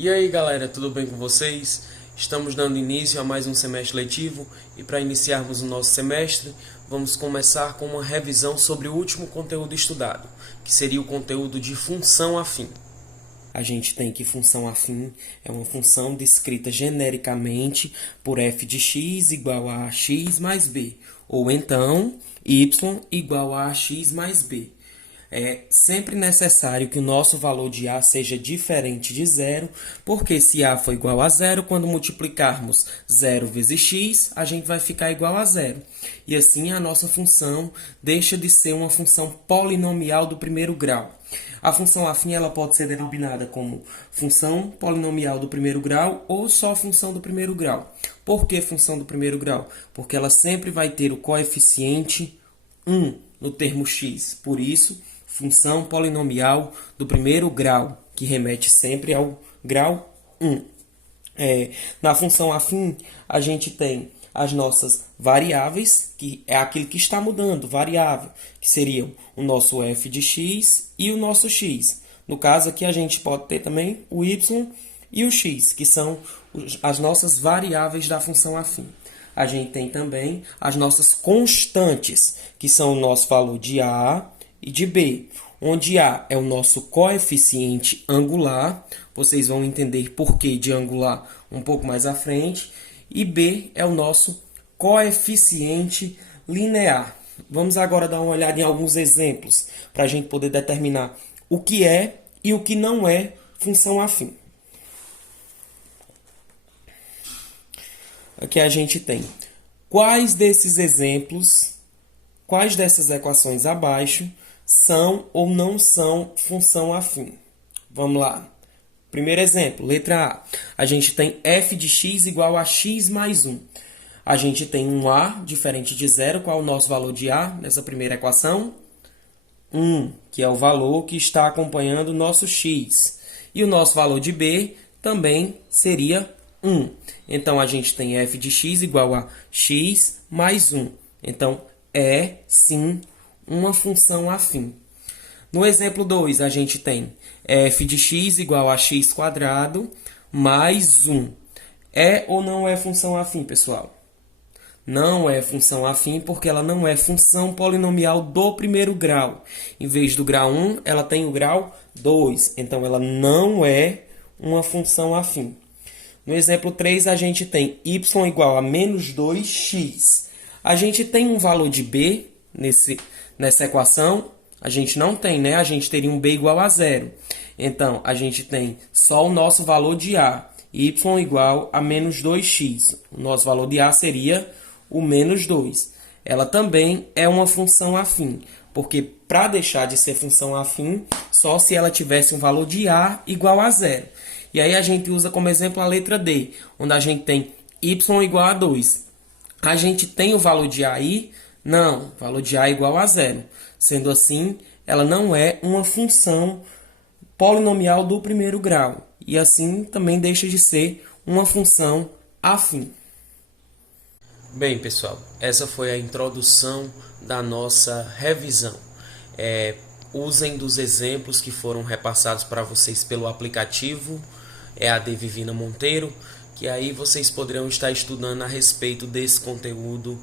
E aí galera, tudo bem com vocês? Estamos dando início a mais um semestre letivo e para iniciarmos o nosso semestre, vamos começar com uma revisão sobre o último conteúdo estudado, que seria o conteúdo de função afim. A gente tem que função afim é uma função descrita genericamente por f de x igual a x mais b, ou então y igual a x mais b. É sempre necessário que o nosso valor de a seja diferente de zero, porque se a for igual a zero, quando multiplicarmos 0 vezes x, a gente vai ficar igual a zero. E assim a nossa função deixa de ser uma função polinomial do primeiro grau. A função afim ela pode ser denominada como função polinomial do primeiro grau ou só função do primeiro grau. Por que função do primeiro grau? Porque ela sempre vai ter o coeficiente 1 no termo x. Por isso, função polinomial do primeiro grau, que remete sempre ao grau 1. Na função afim, a gente tem as nossas variáveis, que é aquilo que está mudando, variável, que seriam o nosso f de x e o nosso x. No caso aqui, a gente pode ter também o y e o x, que são as nossas variáveis da função afim. A gente tem também as nossas constantes, que são o nosso valor de a e de b, onde a é o nosso coeficiente angular, vocês vão entender por que de angular um pouco mais à frente, e b é o nosso coeficiente linear. Vamos agora dar uma olhada em alguns exemplos, para a gente poder determinar o que é e o que não é função afim. Aqui a gente tem quais desses exemplos, quais dessas equações abaixo são ou não são função afim. Vamos lá. Primeiro exemplo, letra A. A gente tem f de x igual a x mais 1. A gente tem um a diferente de zero. Qual é o nosso valor de a nessa primeira equação? 1, que é o valor que está acompanhando o nosso x. E o nosso valor de b também seria 1. Então, a gente tem f de x igual a x mais 1. Então, é, sim, uma função afim. No exemplo 2, a gente tem f de x igual a x quadrado mais 1. É ou não é função afim, pessoal? Não é função afim porque ela não é função polinomial do primeiro grau. Em vez do grau 1, ela tem o grau 2. Então, ela não é uma função afim. No exemplo 3, a gente tem y igual a menos 2x. A gente tem um valor de b nessa equação? A gente não tem, né? A gente teria um b igual a zero. Então, a gente tem só o nosso valor de a. Y igual a menos 2x. O nosso valor de a seria o menos 2. Ela também é uma função afim. Porque para deixar de ser função afim, só se ela tivesse um valor de a igual a zero. E aí a gente usa como exemplo a letra D, onde a gente tem y igual a 2. A gente tem o valor de a aí? Não, o valor de a é igual a zero. Sendo assim, ela não é uma função polinomial do primeiro grau. E assim também deixa de ser uma função afim. Bem, pessoal, essa foi a introdução da nossa revisão. Usem dos exemplos que foram repassados para vocês pelo aplicativo EAD Vivina Monteiro, que aí vocês poderão estar estudando a respeito desse conteúdo,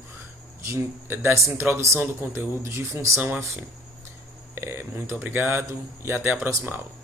dessa introdução do conteúdo de função afim. Muito obrigado e até a próxima aula.